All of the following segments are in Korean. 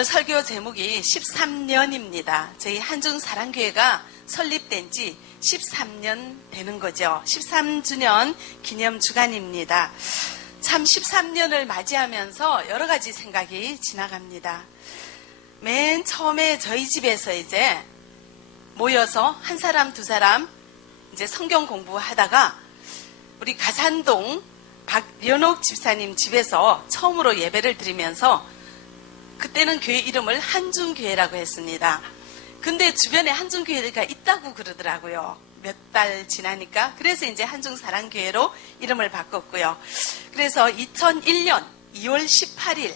오늘 설교 제목이 13년입니다. 저희 한중사랑교회가 설립된 지 13년 되는 거죠. 13주년 기념 주간입니다. 참 13년을 맞이하면서 여러 가지 생각이 지나갑니다. 맨 처음에 저희 집에서 이제 모여서 한 사람 두 사람 이제 성경 공부하다가 우리 가산동 박연옥 집사님 집에서 처음으로 예배를 드리면서 그때는 교회 이름을 한중교회라고 했습니다. 근데 주변에 한중교회가 있다고 그러더라고요. 몇 달 지나니까. 그래서 이제 한중사랑교회로 이름을 바꿨고요. 그래서 2001년 2월 18일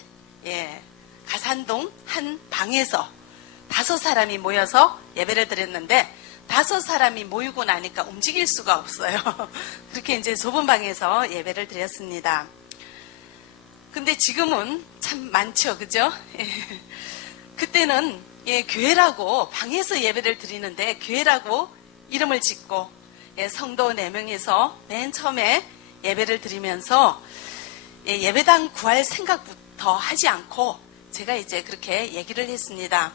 가산동 한 방에서 5사람이 모여서 예배를 드렸는데 5사람이 모이고 나니까 움직일 수가 없어요. 그렇게 이제 좁은 방에서 예배를 드렸습니다. 근데 지금은 참 많죠, 그죠? 그때는 교회라고 방에서 예배를 드리는데 교회라고 이름을 짓고 성도 4명에서 맨 처음에 예배를 드리면서 예배당 구할 생각부터 하지 않고 제가 이제 그렇게 얘기를 했습니다.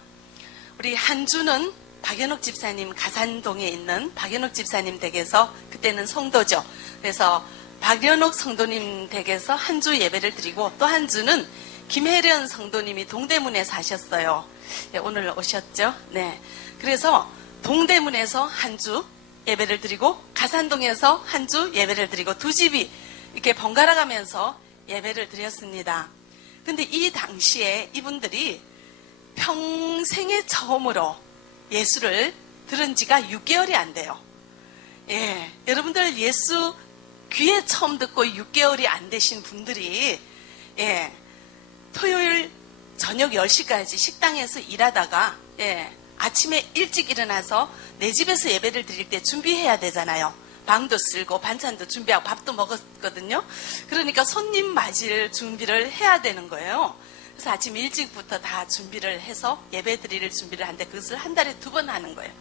우리 한주는 박연옥 집사님 가산동에 있는 박연옥 집사님 댁에서 그때는 성도죠. 그래서 박연옥 성도님 댁에서 한 주 예배를 드리고 또 한 주는 김혜련 성도님이 동대문에 사셨어요. 오늘 오셨죠? 네. 그래서 동대문에서 한 주 예배를 드리고 가산동에서 한 주 예배를 드리고 두 집이 이렇게 번갈아 가면서 예배를 드렸습니다. 근데 이 당시에 이분들이 평생에 처음으로 예수를 들은 지가 6개월이 안 돼요. 여러분들 예수 귀에 처음 듣고 6개월이 안 되신 분들이 토요일 저녁 10시까지 식당에서 일하다가 아침에 일찍 일어나서 내 집에서 예배를 드릴 때 준비해야 되잖아요. 방도 쓸고 반찬도 준비하고 밥도 먹었거든요. 그러니까 손님 맞을 준비를 해야 되는 거예요. 그래서 아침 일찍부터 다 준비를 해서 예배 드릴 준비를 하는데 그것을 한 달에 2번 하는 거예요.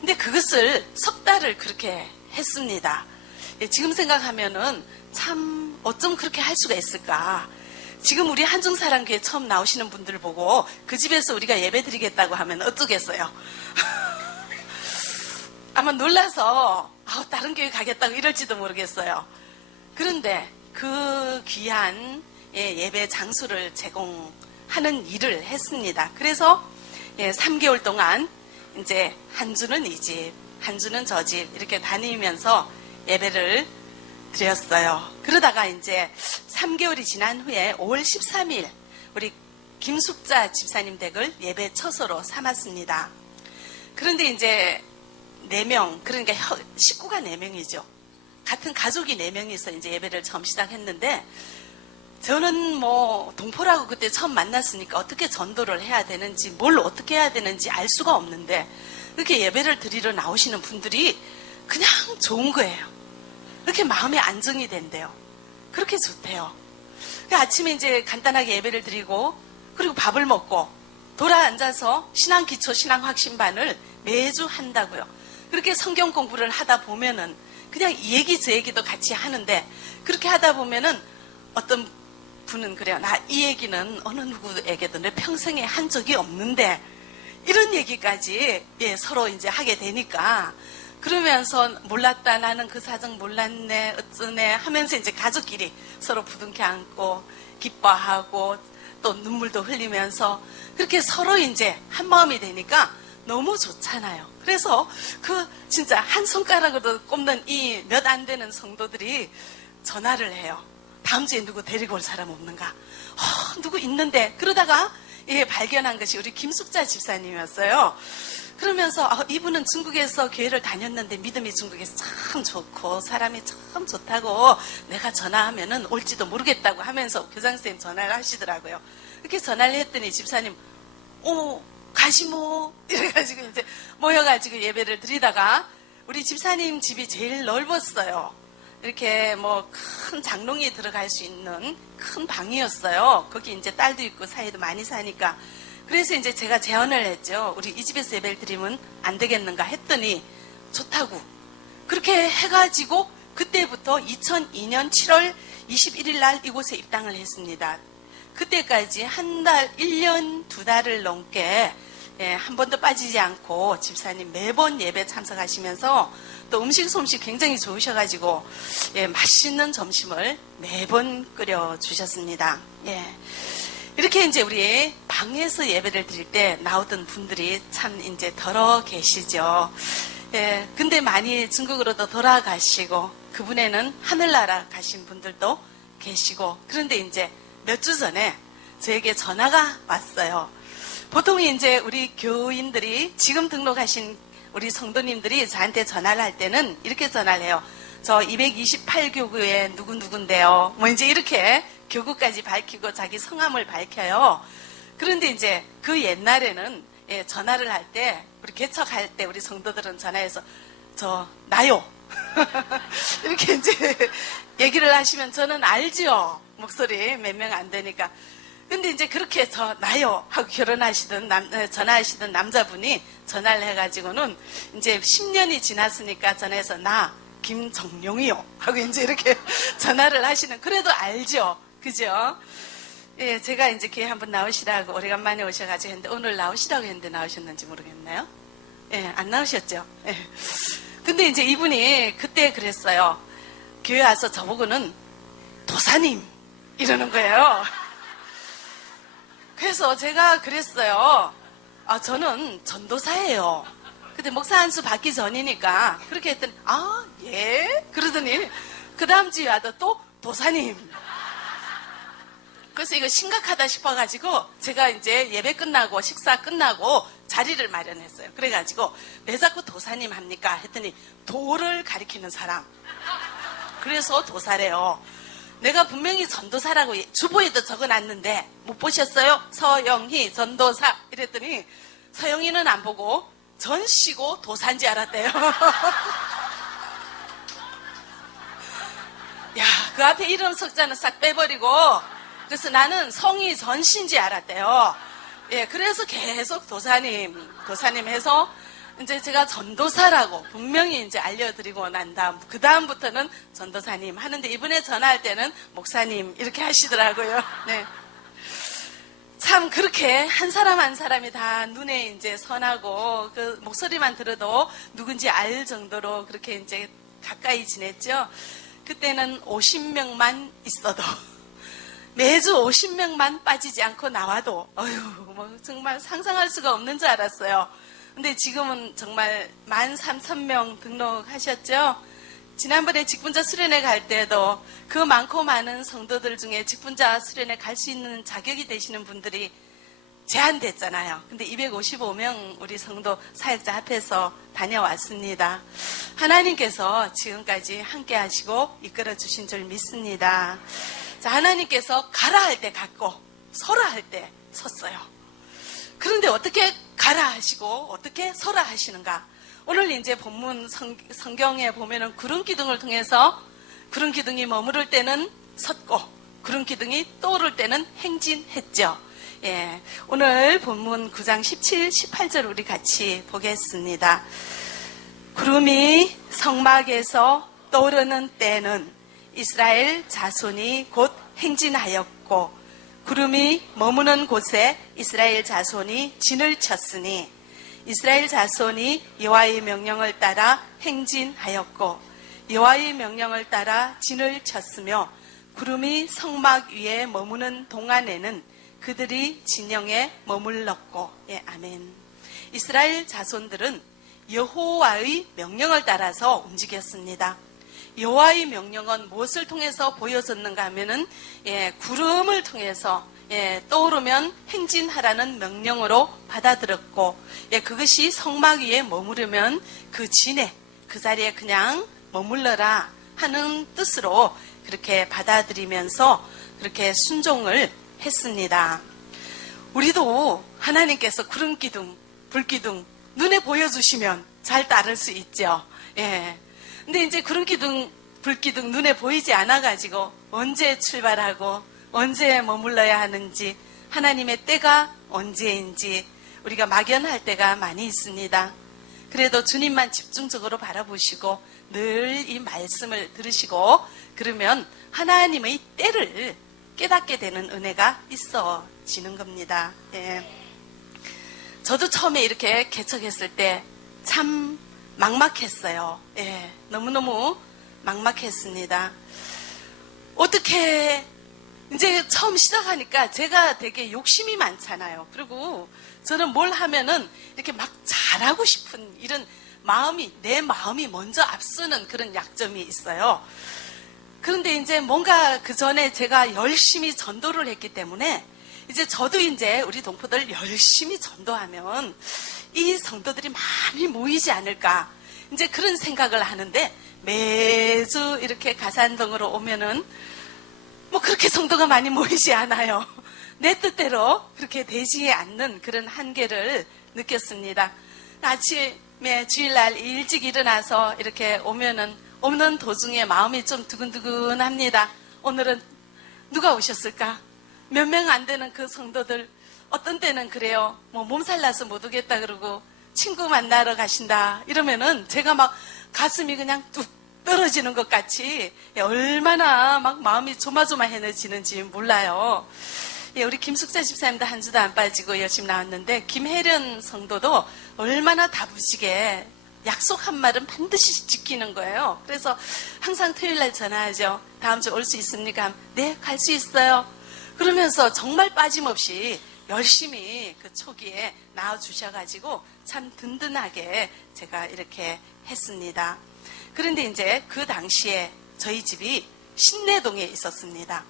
근데 그것을 석 달을 그렇게 했습니다. 지금 생각하면은 참 어쩜 그렇게 할 수가 있을까. 지금 우리 한중사랑교회 처음 나오시는 분들 보고 그 집에서 우리가 예배 드리겠다고 하면 어쩌겠어요. 아마 놀라서 다른 교회 가겠다고 이럴지도 모르겠어요. 그런데 그 귀한 예배 장소를 제공하는 일을 했습니다. 그래서 3개월 동안 이제 한 주는 이 집, 한 주는 저 집 이렇게 다니면서 예배를 드렸어요. 그러다가 이제 3개월이 지난 후에 5월 13일 우리 김숙자 집사님 댁을 예배 처소로 삼았습니다. 그런데 이제 4명, 그러니까 식구가 4명이죠. 같은 가족이 4명이서 이제 예배를 처음 시작했는데 저는 동포라고 그때 처음 만났으니까 어떻게 전도를 해야 되는지 뭘 어떻게 해야 되는지 알 수가 없는데 이렇게 예배를 드리러 나오시는 분들이 그냥 좋은 거예요. 그렇게 마음의 안정이 된대요. 그렇게 좋대요. 아침에 이제 간단하게 예배를 드리고 그리고 밥을 먹고 돌아앉아서 신앙기초 신앙확신반을 매주 한다고요. 그렇게 성경 공부를 하다 보면은 그냥 이 얘기 저 얘기도 같이 하는데 그렇게 하다 보면은 어떤 분은 그래요. 나 이 얘기는 어느 누구에게도 내 평생에 한 적이 없는데 이런 얘기까지 서로 이제 하게 되니까 그러면서 몰랐다 나는 그 사정 몰랐네 어쩌네 하면서 이제 가족끼리 서로 부둥켜 안고 기뻐하고 또 눈물도 흘리면서 그렇게 서로 이제 한 마음이 되니까 너무 좋잖아요. 그래서 그 진짜 한 손가락으로 꼽는 이 몇 안 되는 성도들이 전화를 해요. 다음 주에 누구 데리고 올 사람 없는가? 누구 있는데 그러다가 발견한 것이 우리 김숙자 집사님이었어요. 그러면서 이분은 중국에서 교회를 다녔는데 믿음이 중국에서 참 좋고 사람이 참 좋다고 내가 전화하면은 올지도 모르겠다고 하면서 교장선생님 전화를 하시더라고요. 이렇게 전화를 했더니 집사님 가시 이래가지고 이제 모여가지고 예배를 드리다가 우리 집사님 집이 제일 넓었어요. 이렇게 큰 장롱이 들어갈 수 있는 큰 방이었어요. 거기 이제 딸도 있고 사이도 많이 사니까. 그래서 이제 제가 제안을 했죠. 우리 이 집에서 예배를 드리면 안 되겠는가 했더니 좋다고. 그렇게 해가지고 그때부터 2002년 7월 21일 날 이곳에 입당을 했습니다. 그때까지 한 달, 1년, 2달을 넘게 한 번도 빠지지 않고 집사님 매번 예배 참석하시면서 또 음식 솜씨 굉장히 좋으셔가지고 맛있는 점심을 매번 끓여주셨습니다. 이렇게 이제 우리 방에서 예배를 드릴 때 나오던 분들이 참 이제 덜어 계시죠. 근데 많이 중국으로도 돌아가시고 그분에는 하늘나라 가신 분들도 계시고, 그런데 이제 몇 주 전에 저에게 전화가 왔어요. 보통 이제 우리 교인들이 지금 등록하신 우리 성도님들이 저한테 전화를 할 때는 이렇게 전화를 해요. 저 228교구에 누구누군데요. 뭐 이제 이렇게 교구까지 밝히고 자기 성함을 밝혀요. 그런데 이제 그 옛날에는 전화를 할 때, 우리 개척할 때 우리 성도들은 전화해서 저 나요. 이렇게 이제 얘기를 하시면 저는 알죠. 목소리 몇 명 안 되니까. 근데 이제 그렇게 해서 나요 하고 전화하시던 남자분이 전화를 해가지고는 이제 10년이 지났으니까 전화해서 나 김정용이요 하고 이제 이렇게 전화를 하시는, 그래도 알죠. 그죠? 제가 이제 기회 한번 나오시라고 오래간만에 오셔가지고 했는데, 오늘 나오시라고 했는데 나오셨는지 모르겠나요? 안 나오셨죠? 근데 이제 이분이 그때 그랬어요. 교회 와서 저보고는 도사님 이러는 거예요. 그래서 제가 그랬어요. 저는 전도사예요. 근데 목사 한 수 받기 전이니까 그렇게 했더니 예? 그러더니 그 다음 주에 와도 또 도사님. 그래서 이거 심각하다 싶어가지고 제가 이제 예배 끝나고 식사 끝나고 자리를 마련했어요. 그래가지고 왜 자꾸 도사님 합니까? 했더니 도를 가리키는 사람. 그래서 도사래요. 내가 분명히 전도사라고 주보에도 적어놨는데 못 보셨어요? 서영희 전도사 이랬더니 서영희는 안 보고 전씨고 도사인지 알았대요. 야, 그 앞에 이름 석자는 싹 빼버리고, 그래서 나는 성이 전씨인지 알았대요. 그래서 계속 도사님 해서 이제 제가 전도사라고 분명히 이제 알려드리고 난 다음, 그 다음부터는 전도사님 하는데, 이번에 전화할 때는 목사님 이렇게 하시더라고요. 참 그렇게 한 사람 한 사람이 다 눈에 이제 선하고 그 목소리만 들어도 누군지 알 정도로 그렇게 이제 가까이 지냈죠. 그때는 50명만 있어도, 매주 50명만 빠지지 않고 나와도 뭐 정말 상상할 수가 없는 줄 알았어요. 근데 지금은 정말 13,000명 등록하셨죠? 지난번에 직분자 수련회 갈 때도 그 많고 많은 성도들 중에 직분자 수련회 갈 수 있는 자격이 되시는 분들이 제한됐잖아요. 근데 255명 우리 성도 사역자 앞에서 다녀왔습니다. 하나님께서 지금까지 함께 하시고 이끌어 주신 줄 믿습니다. 자, 하나님께서 가라 할 때 갔고 서라 할 때 섰어요. 그런데 어떻게 가라 하시고 어떻게 서라 하시는가? 오늘 이제 본문 성경에 보면은 구름 기둥을 통해서 구름 기둥이 머무를 때는 섰고 구름 기둥이 떠오를 때는 행진했죠. 오늘 본문 9장 17, 18절 우리 같이 보겠습니다. 구름이 성막에서 떠오르는 때는 이스라엘 자손이 곧 행진하였고 구름이 머무는 곳에 이스라엘 자손이 진을 쳤으니 이스라엘 자손이 여호와의 명령을 따라 행진하였고 여호와의 명령을 따라 진을 쳤으며 구름이 성막 위에 머무는 동안에는 그들이 진영에 머물렀고. 아멘. 이스라엘 자손들은 여호와의 명령을 따라서 움직였습니다. 여호와의 명령은 무엇을 통해서 보여졌는가 하면은 구름을 통해서 떠오르면 행진하라는 명령으로 받아들였고 그것이 성막 위에 머무르면 그 진에 그 자리에 그냥 머물러라 하는 뜻으로 그렇게 받아들이면서 그렇게 순종을 했습니다. 우리도 하나님께서 구름 기둥, 불 기둥 눈에 보여주시면 잘 따를 수 있죠. 근데 이제 구름 기둥, 불 기둥 눈에 보이지 않아가지고 언제 출발하고 언제 머물러야 하는지 하나님의 때가 언제인지 우리가 막연할 때가 많이 있습니다. 그래도 주님만 집중적으로 바라보시고 늘 이 말씀을 들으시고 그러면 하나님의 때를 깨닫게 되는 은혜가 있어지는 겁니다. 예. 저도 처음에 이렇게 개척했을 때 참 막막했어요. 예. 너무너무 막막했습니다. 어떻게 이제 처음 시작하니까 제가 되게 욕심이 많잖아요. 그리고 저는 뭘 하면은 이렇게 막 잘하고 싶은 이런 마음이, 내 마음이 먼저 앞서는 그런 약점이 있어요. 그런데 이제 뭔가 그 전에 제가 열심히 전도를 했기 때문에 이제 저도 이제 우리 동포들 열심히 전도하면 이 성도들이 많이 모이지 않을까. 이제 그런 생각을 하는데 매주 이렇게 가산동으로 오면은 뭐 그렇게 성도가 많이 모이지 않아요. 내 뜻대로 그렇게 되지 않는 그런 한계를 느꼈습니다. 아침에 주일날 일찍 일어나서 이렇게 오면은 오는 도중에 마음이 좀 두근두근합니다. 오늘은 누가 오셨을까? 몇 명 안 되는 그 성도들, 어떤 때는 그래요. 뭐 몸살 나서 못 오겠다 그러고 친구 만나러 가신다 이러면은 제가 막 가슴이 그냥 뚝 떨어지는 것 같이 얼마나 막 마음이 조마조마해지는지 몰라요. 예, 우리 김숙자 집사님도 한 주도 안 빠지고 열심히 나왔는데 김혜련 성도도 얼마나 다부지게 약속 한 말은 반드시 지키는 거예요. 그래서 항상 토요일날 전화하죠. 다음 주 올 수 있습니까? 네, 갈 수 있어요. 그러면서 정말 빠짐없이 열심히 그 초기에 나와주셔가지고 참 든든하게 제가 이렇게 했습니다. 그런데 이제 그 당시에 저희 집이 신내동에 있었습니다.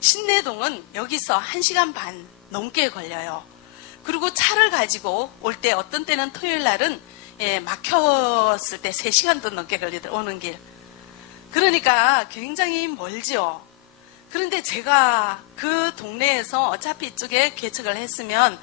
신내동은 여기서 1시간 반 넘게 걸려요. 그리고 차를 가지고 올 때 어떤 때는 토요일 날은 막혔을 때 3시간도 넘게 걸리더라고요. 오는 길. 그러니까 굉장히 멀죠. 그런데 제가 그 동네에서 어차피 이쪽에 개척을 했으면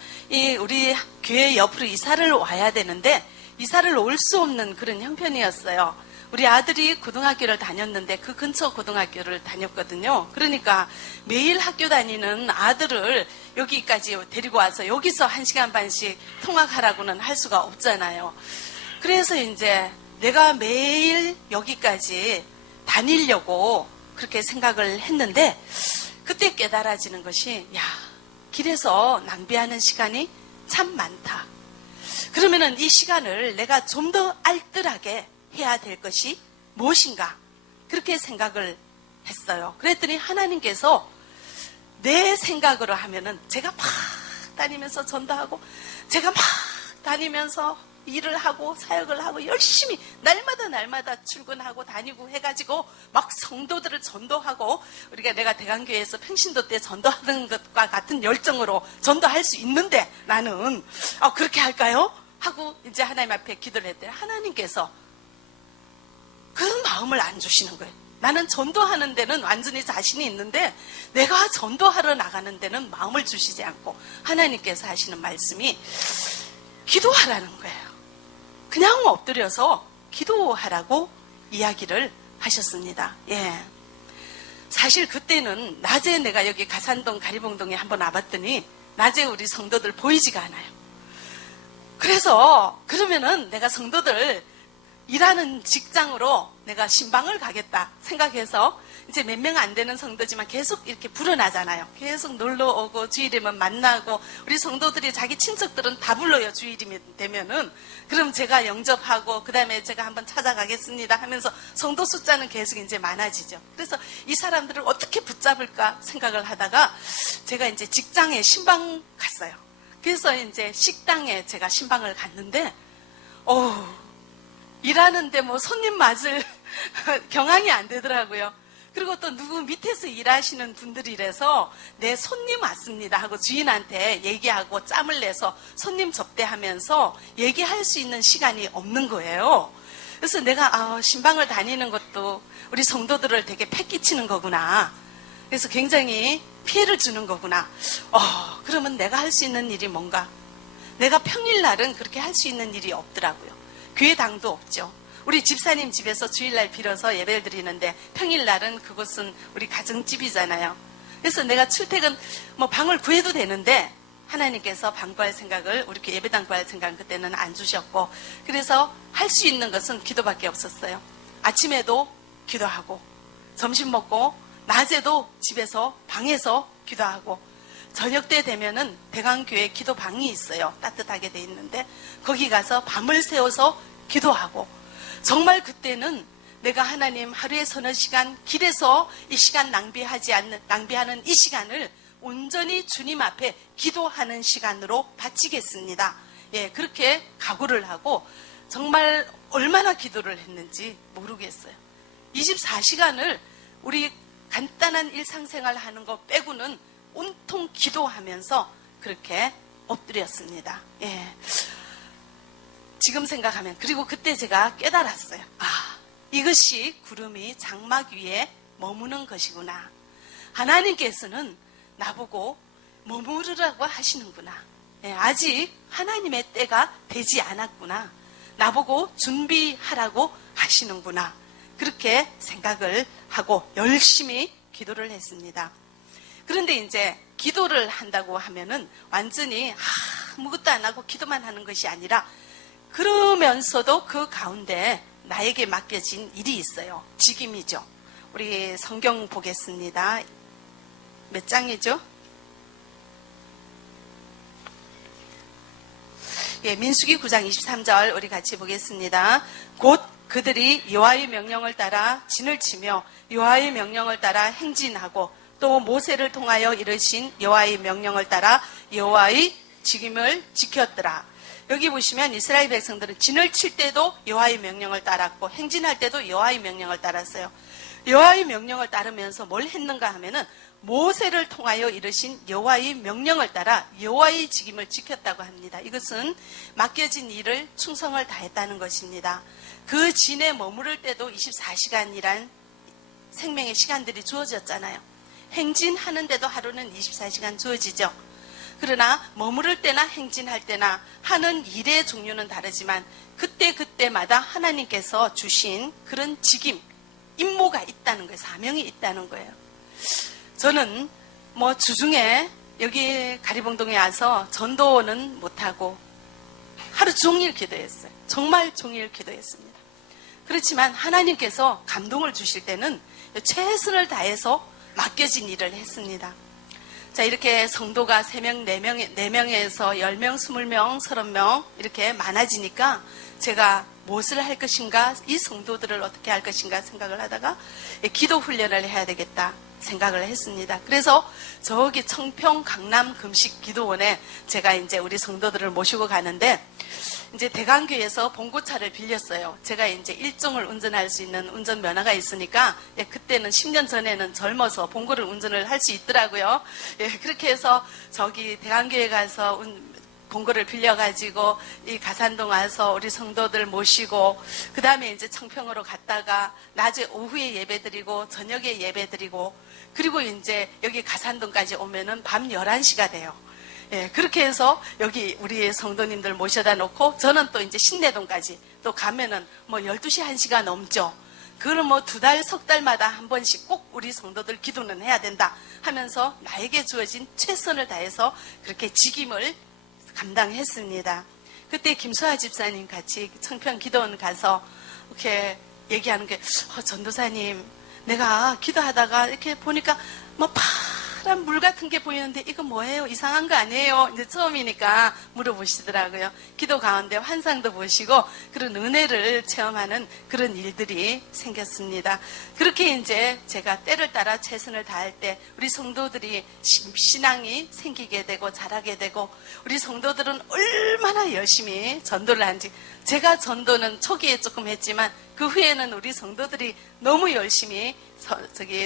우리 교회 옆으로 이사를 와야 되는데 이사를 올 수 없는 그런 형편이었어요. 우리 아들이 고등학교를 다녔는데 그 근처 고등학교를 다녔거든요. 그러니까 매일 학교 다니는 아들을 여기까지 데리고 와서 여기서 1시간 반씩 통학하라고는 할 수가 없잖아요. 그래서 이제 내가 매일 여기까지 다니려고 그렇게 생각을 했는데 그때 깨달아지는 것이 길에서 낭비하는 시간이 참 많다. 그러면은 이 시간을 내가 좀 더 알뜰하게 해야 될 것이 무엇인가 그렇게 생각을 했어요. 그랬더니 하나님께서 내 생각으로 하면은 제가 막 다니면서 전도하고 제가 막 다니면서 일을 하고 사역을 하고 열심히 날마다 출근하고 다니고 해가지고 막 성도들을 전도하고 내가 대강교회에서 평신도 때 전도하는 것과 같은 열정으로 전도할 수 있는데 나는 그렇게 할까요? 하고 이제 하나님 앞에 기도를 했더니 하나님께서 그 마음을 안 주시는 거예요. 나는 전도하는 데는 완전히 자신이 있는데 내가 전도하러 나가는 데는 마음을 주시지 않고 하나님께서 하시는 말씀이 기도하라는 거예요. 그냥 엎드려서 기도하라고 이야기를 하셨습니다. 예. 사실 그때는 낮에 내가 여기 가산동 가리봉동에 한번 와봤더니 낮에 우리 성도들 보이지가 않아요. 그래서 그러면은 내가 성도들 일하는 직장으로 내가 신방을 가겠다 생각해서 이제 몇 명 안 되는 성도지만 계속 이렇게 불어나잖아요. 계속 놀러 오고 주일이면 만나고 우리 성도들이 자기 친척들은 다 불러요. 주일이 되면은. 그럼 제가 영접하고 그다음에 제가 한번 찾아가겠습니다 하면서 성도 숫자는 계속 이제 많아지죠. 그래서 이 사람들을 어떻게 붙잡을까 생각을 하다가 제가 이제 직장에 신방 갔어요. 그래서 이제 식당에 제가 신방을 갔는데 일하는데 뭐 손님 맞을 경황이 안 되더라고요. 그리고 또 누구 밑에서 일하시는 분들이라서 내 손님 왔습니다 하고 주인한테 얘기하고 짬을 내서 손님 접대하면서 얘기할 수 있는 시간이 없는 거예요. 그래서 내가 신방을 다니는 것도 우리 성도들을 되게 패기치는 거구나. 그래서 굉장히 피해를 주는 거구나. 그러면 내가 할 수 있는 일이 뭔가? 내가 평일날은 그렇게 할 수 있는 일이 없더라고요. 교회당도 없죠. 우리 집사님 집에서 주일날 빌어서 예배를 드리는데 평일날은 그곳은 우리 가정집이잖아요. 그래서 내가 출퇴근 방을 구해도 되는데 하나님께서 방 구할 생각을 우리 예배당 구할 생각은 그때는 안 주셨고 그래서 할 수 있는 것은 기도밖에 없었어요. 아침에도 기도하고 점심 먹고 낮에도 집에서 방에서 기도하고 저녁 때 되면은 대강교회 기도방이 있어요. 따뜻하게 돼 있는데 거기 가서 밤을 새워서 기도하고 정말 그때는 내가 하나님 하루에 서너 시간 길에서 이 시간 낭비하는 이 시간을 온전히 주님 앞에 기도하는 시간으로 바치겠습니다. 예, 그렇게 각오를 하고 정말 얼마나 기도를 했는지 모르겠어요. 24시간을 우리 간단한 일상생활 하는 거 빼고는 온통 기도하면서 그렇게 엎드렸습니다. 예. 지금 생각하면 그리고 그때 제가 깨달았어요. 이것이 구름이 장막 위에 머무는 것이구나. 하나님께서는 나보고 머무르라고 하시는구나. 예, 아직 하나님의 때가 되지 않았구나. 나보고 준비하라고 하시는구나. 그렇게 생각을 하고 열심히 기도를 했습니다. 그런데 이제 기도를 한다고 하면은 완전히 아무것도 안 하고 기도만 하는 것이 아니라 그러면서도 그 가운데 나에게 맡겨진 일이 있어요. 직임이죠. 우리 성경 보겠습니다. 몇 장이죠? 예, 민수기 9장 23절 우리 같이 보겠습니다. 곧 그들이 여호와의 명령을 따라 진을 치며 여호와의 명령을 따라 행진하고 또 모세를 통하여 이르신 여호와의 명령을 따라 여호와의 직임을 지켰더라. 여기 보시면 이스라엘 백성들은 진을 칠 때도 여호와의 명령을 따랐고 행진할 때도 여호와의 명령을 따랐어요. 여호와의 명령을 따르면서 뭘 했는가 하면은 모세를 통하여 이르신 여호와의 명령을 따라 여호와의 직임을 지켰다고 합니다. 이것은 맡겨진 일을 충성을 다했다는 것입니다. 그 진에 머무를 때도 24시간이란 생명의 시간들이 주어졌잖아요. 행진하는데도 하루는 24시간 주어지죠. 그러나 머무를 때나 행진할 때나 하는 일의 종류는 다르지만 그때마다 하나님께서 주신 그런 직임, 임무가 있다는 거예요. 사명이 있다는 거예요. 저는 주중에 여기 가리봉동에 와서 전도는 못하고 하루 종일 기도했어요. 정말 종일 기도했습니다. 그렇지만 하나님께서 감동을 주실 때는 최선을 다해서 맡겨진 일을 했습니다. 자, 이렇게 성도가 3명, 4명에서 10명, 20명, 30명 이렇게 많아지니까 제가 무엇을 할 것인가, 이 성도들을 어떻게 할 것인가 생각을 하다가 기도 훈련을 해야 되겠다 생각을 했습니다. 그래서 저기 청평 강남 금식 기도원에 제가 이제 우리 성도들을 모시고 가는데 이제 대강교에서 봉고차를 빌렸어요. 제가 이제 일종을 운전할 수 있는 운전면허가 있으니까 그때는 10년 전에는 젊어서 봉고를 운전을 할 수 있더라고요. 예, 그렇게 해서 저기 대강교에 가서 봉고를 빌려가지고 이 가산동 와서 우리 성도들 모시고 그 다음에 이제 청평으로 갔다가 낮에 오후에 예배드리고 저녁에 예배드리고 그리고 이제 여기 가산동까지 오면은 밤 11시가 돼요. 예, 그렇게 해서 여기 우리 성도님들 모셔다 놓고 저는 또 이제 신내동까지 또 가면은 12시 1시가 넘죠. 그걸 2달, 석 달마다 한 번씩 꼭 우리 성도들 기도는 해야 된다 하면서 나에게 주어진 최선을 다해서 그렇게 직임을 감당했습니다. 그때 김수아 집사님 같이 청평 기도원 가서 이렇게 얘기하는 게 전도사님 내가 기도하다가 이렇게 보니까 파란 물 같은 게 보이는데 이거 뭐예요? 이상한 거 아니에요? 이제 처음이니까 물어보시더라고요. 기도 가운데 환상도 보시고 그런 은혜를 체험하는 그런 일들이 생겼습니다. 그렇게 이제 제가 때를 따라 최선을 다할 때 우리 성도들이 신앙이 생기게 되고 자라게 되고 우리 성도들은 얼마나 열심히 전도를 하는지 제가 전도는 초기에 조금 했지만 그 후에는 우리 성도들이 너무 열심히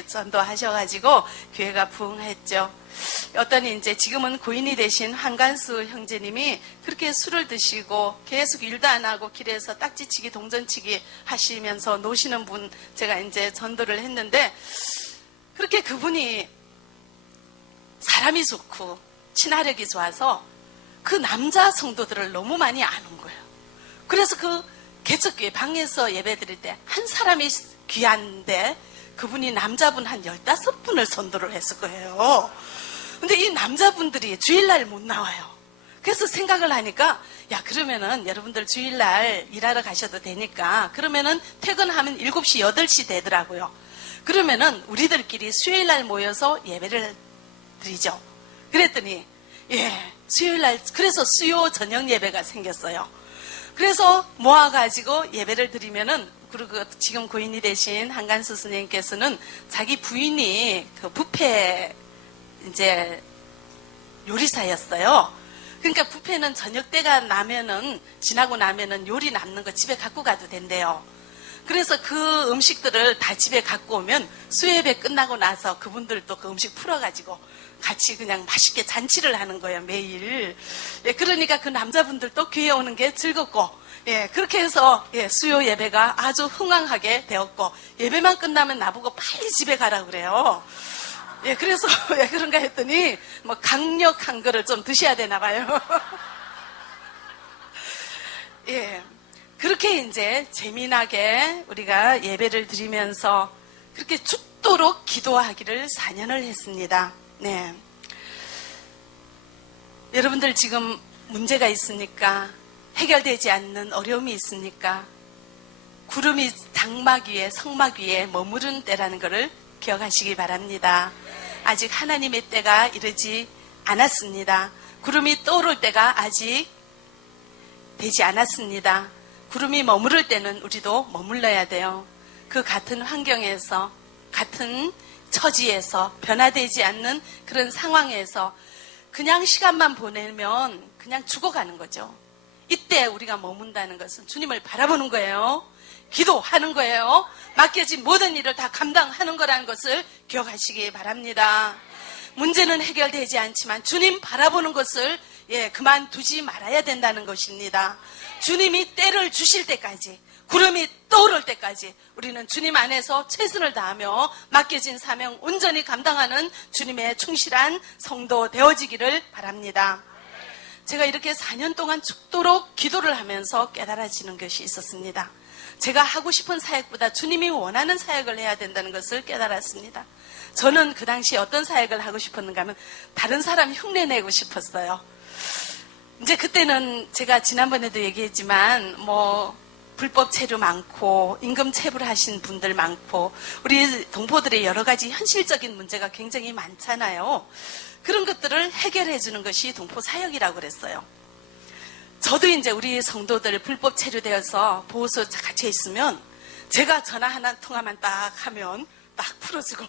전도하셔가지고 교회가 부흥했죠. 어떤 이제 지금은 고인이 되신 한간수 형제님이 그렇게 술을 드시고 계속 일도 안 하고 길에서 딱지치기 동전치기 하시면서 노시는 분 제가 이제 전도를 했는데 그렇게 그분이 사람이 좋고 친화력이 좋아서 그 남자 성도들을 너무 많이 아는 거예요. 그래서 그 개척교회 방에서 예배드릴 때 한 사람이 귀한데 그분이 남자분 한 15분을 선도를 했을 거예요. 근데 이 남자분들이 주일날 못 나와요. 그래서 생각을 하니까 그러면은 여러분들 주일날 일하러 가셔도 되니까 그러면은 퇴근하면 7시, 8시 되더라고요. 그러면은 우리들끼리 수요일 날 모여서 예배를 드리죠. 그랬더니 수요일 날 그래서 수요 저녁 예배가 생겼어요. 그래서 모아가지고 예배를 드리면은, 그리고 지금 고인이 되신 한간수 스님께서는 자기 부인이 그 뷔페 이제 요리사였어요. 그러니까 뷔페는 저녁 때가 나면은, 지나고 나면은 요리 남는 거 집에 갖고 가도 된대요. 그래서 그 음식들을 다 집에 갖고 오면 수요예배 끝나고 나서 그분들도 그 음식 풀어가지고 같이 그냥 맛있게 잔치를 하는 거예요, 매일. 그러니까 그 남자분들도 교회 오는 게 즐겁고, 그렇게 해서 수요 예배가 아주 흥왕하게 되었고, 예배만 끝나면 나보고 빨리 집에 가라 그래요. 그래서 왜 그런가 했더니 뭐 강력한 거를 좀 드셔야 되나 봐요. 그렇게 이제 재미나게 우리가 예배를 드리면서 그렇게 죽도록 기도하기를 4년을 했습니다. 네. 여러분들 지금 문제가 있습니까? 해결되지 않는 어려움이 있습니까? 구름이 장막 위에, 성막 위에 머무른 때라는 것을 기억하시기 바랍니다. 아직 하나님의 때가 이르지 않았습니다. 구름이 떠오를 때가 아직 되지 않았습니다. 구름이 머무를 때는 우리도 머물러야 돼요. 그 같은 환경에서, 같은 처지에서, 변화되지 않는 그런 상황에서 그냥 시간만 보내면 그냥 죽어가는 거죠. 이때 우리가 머문다는 것은 주님을 바라보는 거예요. 기도하는 거예요. 맡겨진 모든 일을 다 감당하는 거라는 것을 기억하시기 바랍니다. 문제는 해결되지 않지만 주님 바라보는 것을 그만두지 말아야 된다는 것입니다. 주님이 때를 주실 때까지, 구름이 떠오를 때까지 우리는 주님 안에서 최선을 다하며 맡겨진 사명 온전히 감당하는 주님의 충실한 성도 되어지기를 바랍니다. 제가 이렇게 4년 동안 죽도록 기도를 하면서 깨달아지는 것이 있었습니다. 제가 하고 싶은 사역보다 주님이 원하는 사역을 해야 된다는 것을 깨달았습니다. 저는 그 당시에 어떤 사역을 하고 싶었는가 하면 다른 사람 흉내내고 싶었어요. 이제 그때는 제가 지난번에도 얘기했지만 불법 체류 많고 임금 체불하신 분들 많고 우리 동포들의 여러 가지 현실적인 문제가 굉장히 많잖아요. 그런 것들을 해결해 주는 것이 동포 사역이라고 그랬어요. 저도 이제 우리 성도들 불법 체류되어서 보호소 갇혀 있으면 제가 전화 하나 통화만 딱 하면 딱 풀어주고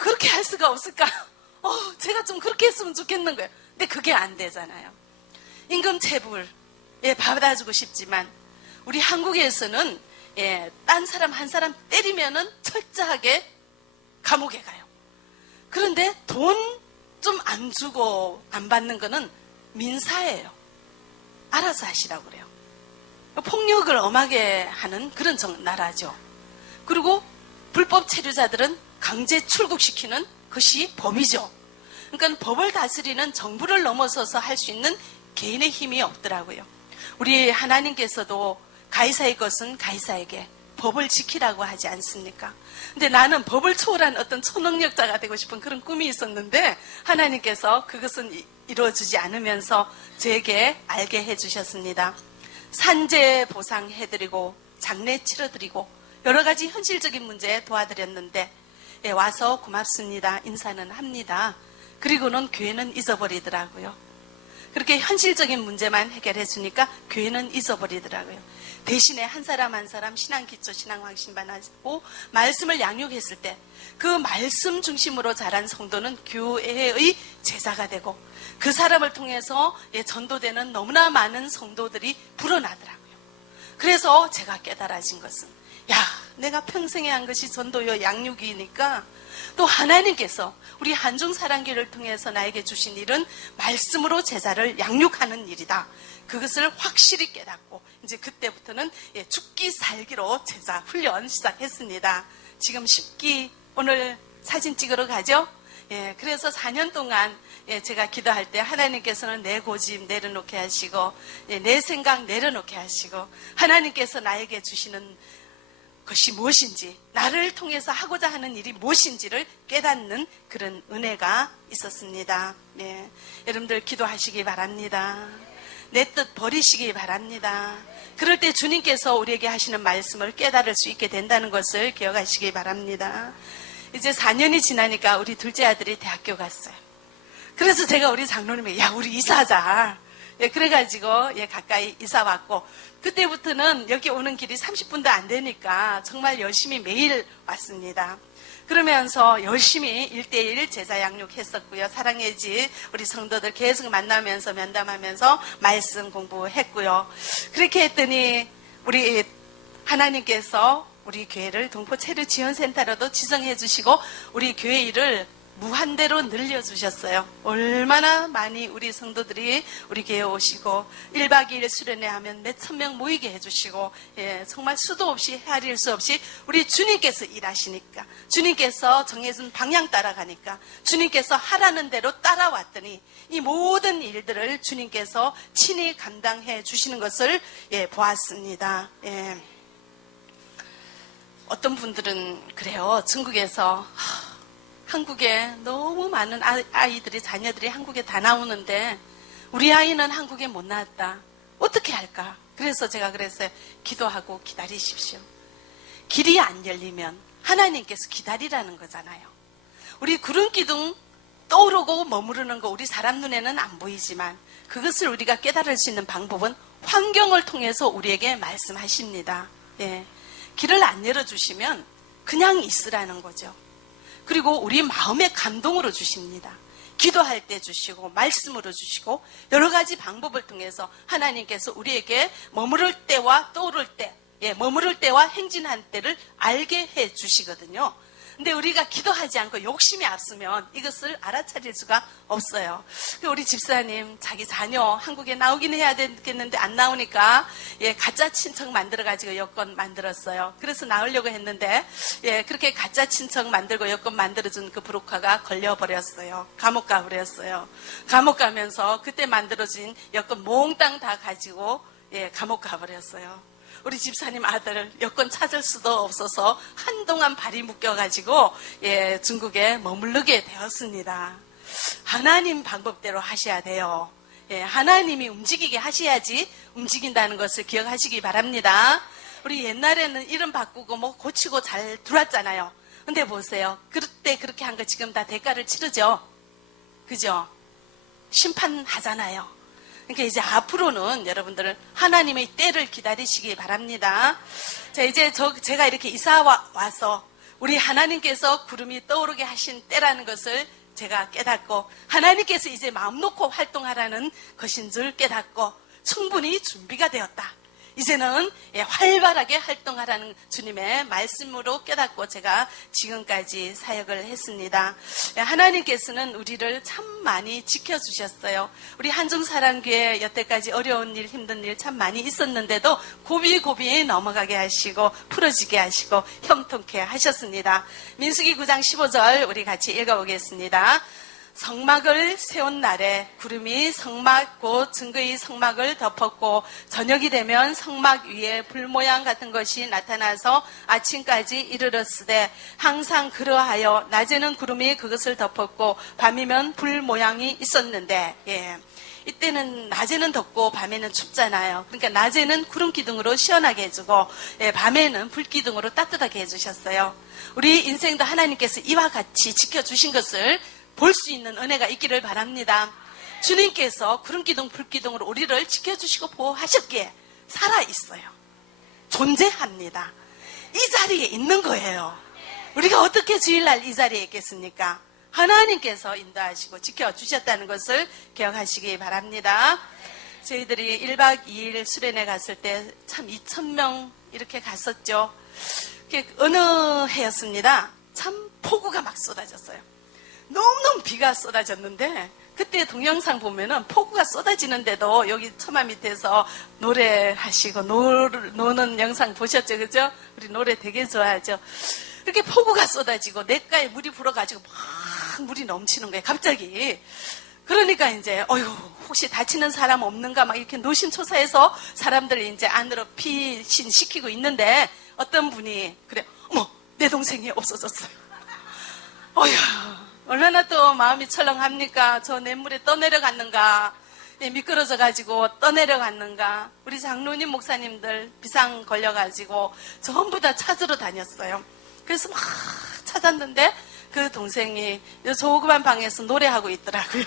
그렇게 할 수가 없을까? 제가 좀 그렇게 했으면 좋겠는 거예요. 근데 그게 안 되잖아요. 임금 체불 받아주고 싶지만 우리 한국에서는 딴 사람 한 사람 때리면은 철저하게 감옥에 가요. 그런데 돈 좀 안 주고 안 받는 거는 민사예요. 알아서 하시라고 그래요. 폭력을 엄하게 하는 그런 나라죠. 그리고 불법 체류자들은 강제 출국시키는 것이 법이죠. 그러니까 법을 다스리는 정부를 넘어서서 할 수 있는 개인의 힘이 없더라고요. 우리 하나님께서도 가이사의 것은 가이사에게, 법을 지키라고 하지 않습니까? 근데 나는 법을 초월한 어떤 초능력자가 되고 싶은 그런 꿈이 있었는데 하나님께서 그것은 이루어지지 않으면서 제게 알게 해주셨습니다. 산재 보상해드리고 장례 치러드리고 여러 가지 현실적인 문제 도와드렸는데 와서 고맙습니다. 인사는 합니다. 그리고는 교회는 잊어버리더라고요. 그렇게 현실적인 문제만 해결해 주니까 교회는 잊어버리더라고요. 대신에 한 사람 한 사람 신앙기초, 신앙확신반 하고 말씀을 양육했을 때 그 말씀 중심으로 자란 성도는 교회의 제자가 되고 그 사람을 통해서 전도되는 너무나 많은 성도들이 불어나더라고요. 그래서 제가 깨달아진 것은 내가 평생에 한 것이 전도요 양육이니까 또 하나님께서 우리 한중사랑교를 통해서 나에게 주신 일은 말씀으로 제자를 양육하는 일이다. 그것을 확실히 깨닫고 이제 그때부터는 죽기 살기로 제자 훈련 시작했습니다. 지금 10기 오늘 사진 찍으러 가죠? 그래서 4년 동안 제가 기도할 때 하나님께서는 내 고집 내려놓게 하시고 내 생각 내려놓게 하시고 하나님께서 나에게 주시는 것이 무엇인지 나를 통해서 하고자 하는 일이 무엇인지를 깨닫는 그런 은혜가 있었습니다. 여러분들 기도하시기 바랍니다. 내 뜻 버리시기 바랍니다. 그럴 때 주님께서 우리에게 하시는 말씀을 깨달을 수 있게 된다는 것을 기억하시기 바랍니다. 이제 4년이 지나니까 우리 둘째 아들이 대학교 갔어요. 그래서 제가 우리 장로님에게 야 우리 이사하자. 예, 그래가지고 예, 가까이 이사 왔고 그때부터는 여기 오는 길이 30분도 안 되니까 정말 열심히 매일 왔습니다. 그러면서 열심히 1대1 제자 양육했었고요. 사랑의 집 우리 성도들 계속 만나면서 면담하면서 말씀 공부했고요. 그렇게 했더니 우리 하나님께서 우리 교회를 동포체류지원센터로도 지정해 주시고 우리 교회 일을 무한대로 늘려주셨어요. 얼마나 많이 우리 성도들이 우리 교회에 오시고 1박 2일 수련회 하면 몇 천 명 모이게 해주시고 예, 정말 수도 없이 헤아릴 수 없이 우리 주님께서 일하시니까 주님께서 정해준 방향 따라가니까 주님께서 하라는 대로 따라왔더니 이 모든 일들을 주님께서 친히 감당해 주시는 것을 예, 보았습니다. 예. 어떤 분들은 그래요. 중국에서 한국에 너무 많은 아이들이 자녀들이 한국에 다 나오는데 우리 아이는 한국에 못 나왔다. 어떻게 할까? 그래서 제가 그랬어요. 기도하고 기다리십시오. 길이 안 열리면 하나님께서 기다리라는 거잖아요. 우리 구름기둥 떠오르고 머무르는 거 우리 사람 눈에는 안 보이지만 그것을 우리가 깨달을 수 있는 방법은 환경을 통해서 우리에게 말씀하십니다. 예. 길을 안 열어주시면 그냥 있으라는 거죠. 그리고 우리 마음의 감동으로 주십니다. 기도할 때 주시고 말씀으로 주시고 여러 가지 방법을 통해서 하나님께서 우리에게 머무를 때와 떠오를 때 머무를 때와 행진한 때를 알게 해 주시거든요. 근데 우리가 기도하지 않고 욕심이 앞서면 이것을 알아차릴 수가 없어요. 우리 집사님 자기 자녀 한국에 나오긴 해야 되겠는데 안 나오니까 가짜 친척 만들어가지고 여권 만들었어요. 그래서 나오려고 했는데 그렇게 가짜 친척 만들고 여권 만들어준 그 브로커가 걸려버렸어요. 감옥 가버렸어요. 감옥 가면서 그때 만들어진 여권 몽땅 다 가지고 감옥 가버렸어요. 우리 집사님 아들 여권 찾을 수도 없어서 한동안 발이 묶여가지고 중국에 머무르게 되었습니다. 하나님 방법대로 하셔야 돼요. 하나님이 움직이게 하셔야지 움직인다는 것을 기억하시기 바랍니다. 우리 옛날에는 이름 바꾸고 뭐 고치고 잘 들어왔잖아요. 근데 보세요. 그때 그렇게 한 거 지금 다 대가를 치르죠. 그죠? 심판하잖아요. 그러니까 이제 앞으로는 여러분들 하나님의 때를 기다리시기 바랍니다. 자, 이제 제가 이렇게 이사 와서 우리 하나님께서 구름이 떠오르게 하신 때라는 것을 제가 깨닫고 하나님께서 이제 마음 놓고 활동하라는 것인 줄 깨닫고 충분히 준비가 되었다. 이제는 활발하게 활동하라는 주님의 말씀으로 깨닫고 제가 지금까지 사역을 했습니다. 하나님께서는 우리를 참 많이 지켜주셨어요. 우리 한중사랑교회 여태까지 어려운 일 힘든 일 참 많이 있었는데도 고비고비 넘어가게 하시고 풀어지게 하시고 형통케 하셨습니다. 민수기 9장 15절 우리 같이 읽어보겠습니다. 성막을 세운 날에 구름이 성막 곧 증거의 성막을 덮었고 저녁이 되면 성막 위에 불 모양 같은 것이 나타나서 아침까지 이르렀으되 항상 그러하여 낮에는 구름이 그것을 덮었고 밤이면 불 모양이 있었는데 이때는 낮에는 덥고 밤에는 춥잖아요. 그러니까 낮에는 구름 기둥으로 시원하게 해주고 밤에는 불 기둥으로 따뜻하게 해주셨어요. 우리 인생도 하나님께서 이와 같이 지켜주신 것을 볼 수 있는 은혜가 있기를 바랍니다. 주님께서 구름기둥 불기둥으로 우리를 지켜주시고 보호하셨기에 살아있어요. 존재합니다. 이 자리에 있는 거예요. 우리가 어떻게 주일날 이 자리에 있겠습니까? 하나님께서 인도하시고 지켜주셨다는 것을 기억하시기 바랍니다. 저희들이 1박 2일 수련회 갔을 때 참 2,000명 이렇게 갔었죠. 어느 해였습니다. 참 폭우가 막 쏟아졌어요. 너무너무 비가 쏟아졌는데 그때 동영상 보면은 폭우가 쏟아지는데도 여기 처마 밑에서 노래하시고 노는 영상 보셨죠? 그죠? 우리 노래 되게 좋아하죠? 이렇게 폭우가 쏟아지고 냇가에 물이 불어가지고 막 물이 넘치는 거예요. 갑자기. 그러니까 이제 혹시 다치는 사람 없는가 막 이렇게 노심초사해서 사람들을 이제 안으로 피신시키고 있는데 어떤 분이 그래 어머 내 동생이 없어졌어요. 얼마나 또 마음이 철렁합니까? 저 냇물에 떠내려갔는가. 미끄러져 가지고 떠내려갔는가. 우리 장로님 목사님들 비상 걸려 가지고 전부 다 찾으러 다녔어요. 그래서 막 찾았는데 그 동생이 조그만 방에서 노래하고 있더라고요.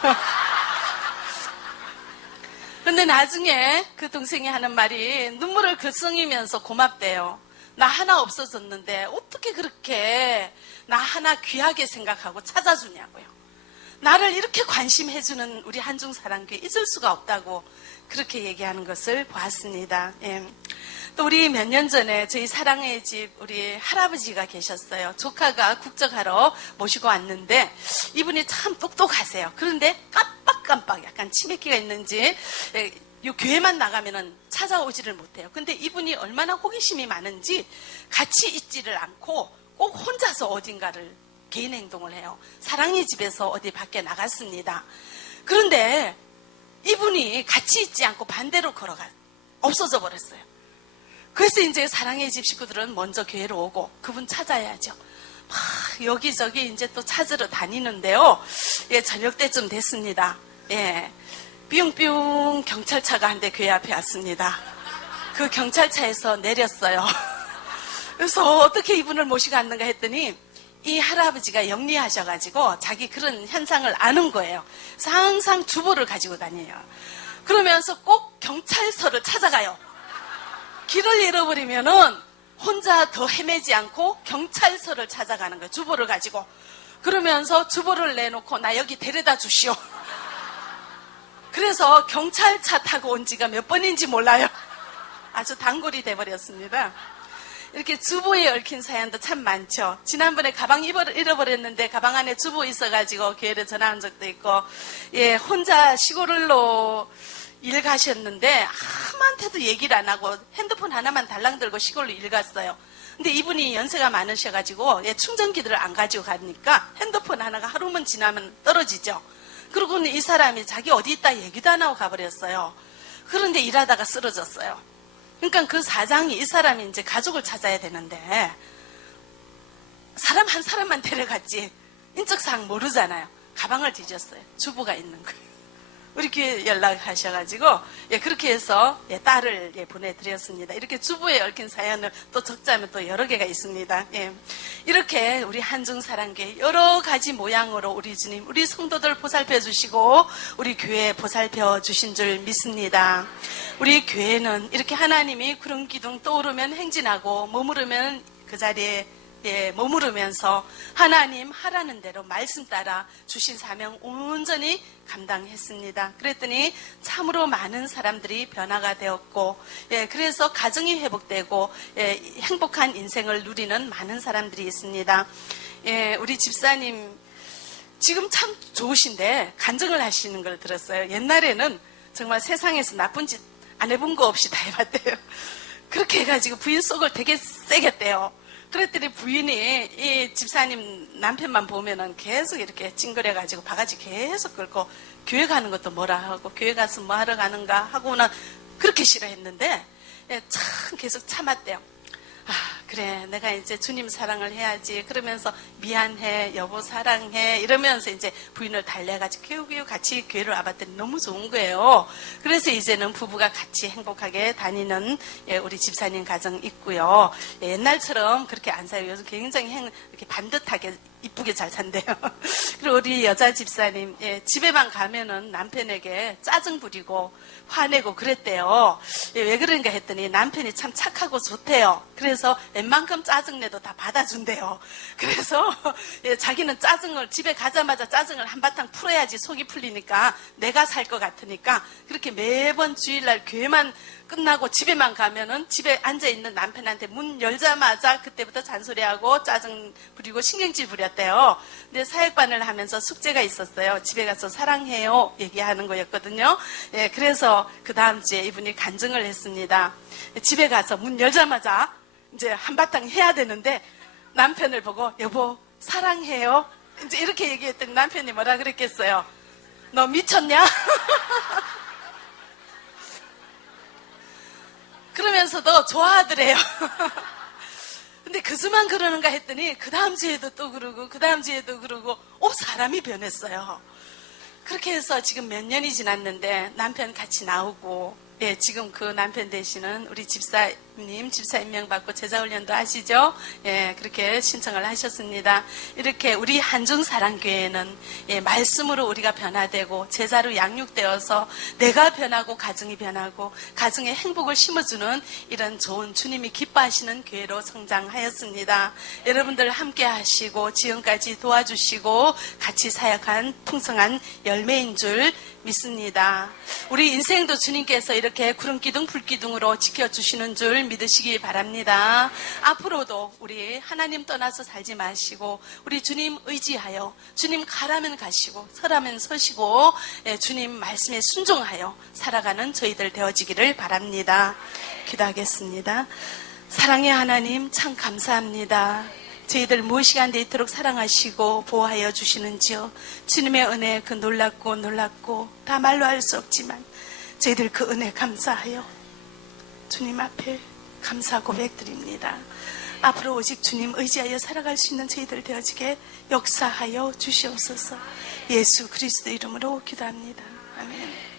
근데 나중에 그 동생이 하는 말이 눈물을 글썽이면서 고맙대요. 나 하나 없어졌는데 어떻게 그렇게 나 하나 귀하게 생각하고 찾아주냐고요. 나를 이렇게 관심해주는 우리 한중사랑교회 잊을 수가 없다고 그렇게 얘기하는 것을 보았습니다. 예. 또 우리 몇 년 전에 저희 사랑의 집 우리 할아버지가 계셨어요. 조카가 국적하러 모시고 왔는데 이분이 참 똑똑하세요. 그런데 깜빡깜빡 약간 치매기가 있는지 이 교회만 나가면은 찾아오지를 못해요. 근데 이분이 얼마나 호기심이 많은지 같이 있지를 않고 꼭 혼자서 어딘가를 개인 행동을 해요. 사랑의 집에서 어디 밖에 나갔습니다. 그런데 이분이 같이 있지 않고 반대로 없어져 버렸어요. 그래서 이제 사랑의 집 식구들은 먼저 교회로 오고 그분 찾아야죠. 막 여기저기 이제 또 찾으러 다니는데요. 예, 저녁 때쯤 됐습니다. 예. 뿅뿅 경찰차가 한 대 교회 앞에 왔습니다. 그 경찰차에서 내렸어요. 그래서 어떻게 이분을 모시고 왔는가 했더니 이 할아버지가 영리하셔가지고 자기 그런 현상을 아는 거예요. 그래서 항상 주보를 가지고 다녀요. 그러면서 꼭 경찰서를 찾아가요. 길을 잃어버리면은 혼자 더 헤매지 않고 경찰서를 찾아가는 거예요. 주보를 가지고. 그러면서 주보를 내놓고 나 여기 데려다 주시오. 그래서 경찰차 타고 온 지가 몇 번인지 몰라요. 아주 단골이 돼버렸습니다. 이렇게 주보에 얽힌 사연도 참 많죠. 지난번에 가방 잃어버렸는데 가방 안에 주보 있어가지고 교회를 전화한 적도 있고, 예, 혼자 시골로 일 가셨는데 아무한테도 얘기를 안 하고 핸드폰 하나만 달랑 들고 시골로 일 갔어요. 근데 이분이 연세가 많으셔가지고 예, 충전기들을 안 가지고 가니까 핸드폰 하나가 하루만 지나면 떨어지죠. 그러고는 이 사람이 자기 어디 있다 얘기도 안 하고 가버렸어요. 그런데 일하다가 쓰러졌어요. 그러니까 그 사장이 이 사람이 이제 가족을 찾아야 되는데 사람 한 사람만 데려갔지 인적사항 모르잖아요. 가방을 뒤졌어요. 주부가 있는 거예요. 우리 교회 연락하셔가지고 예, 그렇게 해서 예, 딸을 예, 보내드렸습니다. 이렇게 주부에 얽힌 사연을 또 적자면 또 여러 개가 있습니다. 예. 이렇게 우리 한중사랑교회 여러 가지 모양으로 우리 주님 우리 성도들 보살펴 주시고 우리 교회 보살펴 주신 줄 믿습니다. 우리 교회는 이렇게 하나님이 구름 기둥 떠오르면 행진하고 머무르면 그 자리에 예, 머무르면서 하나님 하라는 대로 말씀 따라 주신 사명 온전히 감당했습니다. 그랬더니 참으로 많은 사람들이 변화가 되었고, 예, 그래서 가정이 회복되고, 예, 행복한 인생을 누리는 많은 사람들이 있습니다. 예, 우리 집사님 지금 참 좋으신데 간증을 하시는 걸 들었어요. 옛날에는 정말 세상에서 나쁜 짓 안 해본 거 없이 다 해봤대요. 그렇게 해가지고 부인 속을 되게 세게 떼요. 그랬더니 부인이 이 집사님 남편만 보면은 계속 이렇게 찡그려가지고 바가지 계속 긁고 교회 가는 것도 뭐라 하고 교회 가서 뭐 하러 가는가 하고는 그렇게 싫어했는데 참 계속 참았대요. 아, 그래 내가 이제 주님 사랑을 해야지 그러면서 미안해 여보 사랑해 이러면서 이제 부인을 달래가지고 교육 같이 교회를 와봤더니 너무 좋은 거예요. 그래서 이제는 부부가 같이 행복하게 다니는 예, 우리 집사님 가정 있고요. 예, 옛날처럼 그렇게 안 사요. 요즘 굉장히 이렇게 반듯하게 이쁘게 잘 산대요. 그리고 우리 여자 집사님 예, 집에만 가면은 남편에게 짜증 부리고 화내고 그랬대요. 예, 왜 그런가 했더니 남편이 참 착하고 좋대요. 그래서 웬만큼 짜증내도 다 받아준대요. 그래서 예, 자기는 짜증을 집에 가자마자 짜증을 한바탕 풀어야지 속이 풀리니까 내가 살 것 같으니까 그렇게 매번 주일날 교회만 끝나고 집에만 가면은 집에 앉아있는 남편한테 문 열자마자 그때부터 잔소리하고 짜증 부리고 신경질 부렸대요. 근데 사역반을 하면서 숙제가 있었어요. 집에 가서 사랑해요 얘기하는 거였거든요. 예, 그래서 그 다음 주에 이분이 간증을 했습니다. 집에 가서 문 열자마자 이제 한바탕 해야 되는데 남편을 보고 여보 사랑해요 이제 이렇게 얘기했더니 남편이 뭐라 그랬겠어요? 너 미쳤냐? 그러면서도 좋아하더래요. 근데 그수만 그러는가 했더니 그 다음 주에도 또 그러고 그 다음 주에도 그러고 사람이 변했어요. 그렇게 해서 지금 몇 년이 지났는데 남편 같이 나오고, 예, 지금 그 남편 되시는 우리 집사님, 집사 임명 받고 제자훈련도 하시죠? 예, 그렇게 신청을 하셨습니다. 이렇게 우리 한중사랑교회는 예, 말씀으로 우리가 변화되고 제자로 양육되어서 내가 변하고 가정이 변하고 가정에 행복을 심어주는 이런 좋은 주님이 기뻐하시는 교회로 성장하였습니다. 여러분들 함께 하시고 지금까지 도와주시고 같이 사역한 풍성한 열매인 줄 믿습니다. 우리 인생도 주님께서 이렇게 구름기둥 불기둥으로 지켜주시는 줄 믿으시기 바랍니다. 앞으로도 우리 하나님 떠나서 살지 마시고 우리 주님 의지하여 주님 가라면 가시고 서라면 서시고 주님 말씀에 순종하여 살아가는 저희들 되어지기를 바랍니다. 기도하겠습니다. 사랑의 하나님 참 감사합니다. 저희들 무엇시간대 이토록 사랑하시고 보호하여 주시는지요. 주님의 은혜 그 놀랍고 다 말로 할 수 없지만 저희들 그 은혜 감사하여 주님 앞에 감사 고백드립니다. 앞으로 오직 주님 의지하여 살아갈 수 있는 저희들 되어지게 역사하여 주시옵소서. 예수 그리스도 이름으로 기도합니다. 아멘.